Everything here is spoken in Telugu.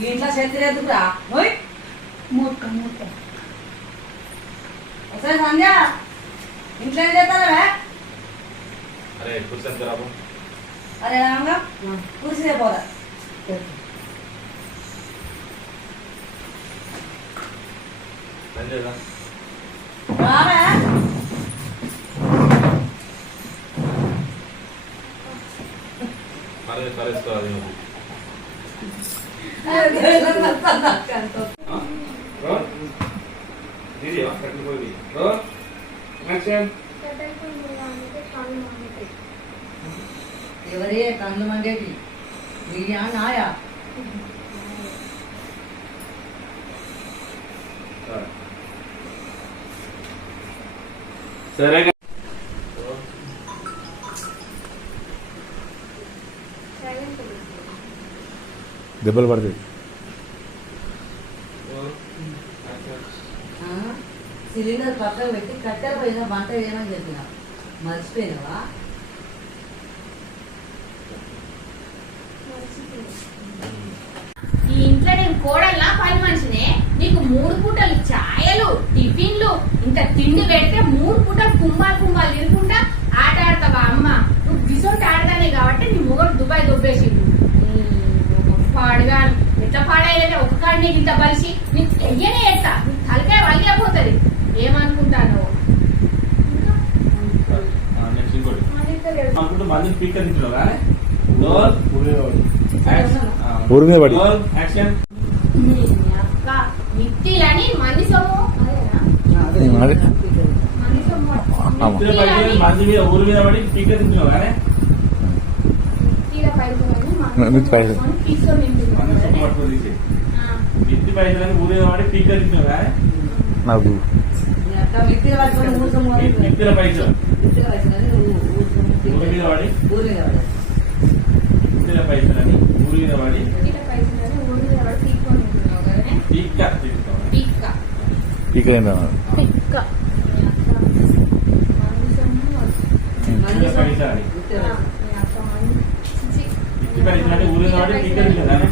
ఇంట్లో చెత్తలేదురా మూర్ఖ మూర్ఖ ఒకసారి సంధ్య ఇంట్లో ఏం చేస్తానవే? అరే కూర్చొని రాబు. అరే రాంగా కూర్చునే పోదా పని చేద్దాం. రావే కరేసుకోవాలి నువ్వు. ఎవరే కళ్ళు మండేటి నీయా నాయా? సరే దెబ్బలు పడుతుంది. సిలిండర్ పక్కన పెట్టి కట్టెల పోయిన వంట ఏమని చెప్పిన మర్చిపోయినావా? ఈ ఇంట్లో నేను కోడల్లా పని మనిషినే. నీకు 3 పూటలు ఛాయలు టిఫిన్లు ఇంత తిండి పెడితే 3 పూటలు కుంభాలు తిరుగుకుంటా ఆట ఆడతావా అమ్మ? నువ్వు గిసోటి ఆడదానే కాబట్టి నీ మొగడు దుబాయ్ దొబ్బేసిండు. పాడుగాను ఎట్లా పాడైతే ఒక కాడిని ఇంత బలిసి నీకు ఎయ్యనే ఎత్తా తలకాయ వలిగిపోతుంది. ఏమనుకుంటాను ఊరి మీద పడి అక్క మిత్తిలని మంది సొమ్ము మంది మీద ఊరి మీద పడి పీక తింటున్నావు కానీ మిత్తి పైసలని ఊరి మీద పడి పీక తింటున్నావు కానీ నాకు మిత్తిల పైసలు ఊరి మీద పడి మిత్తిల పైసలని ఊరి మీద పడి పీక తింటున్నావు. పీకలేదా? మిత్తి పైసలని ఊరి మీద పడి పీక తింటున్నావు కానీ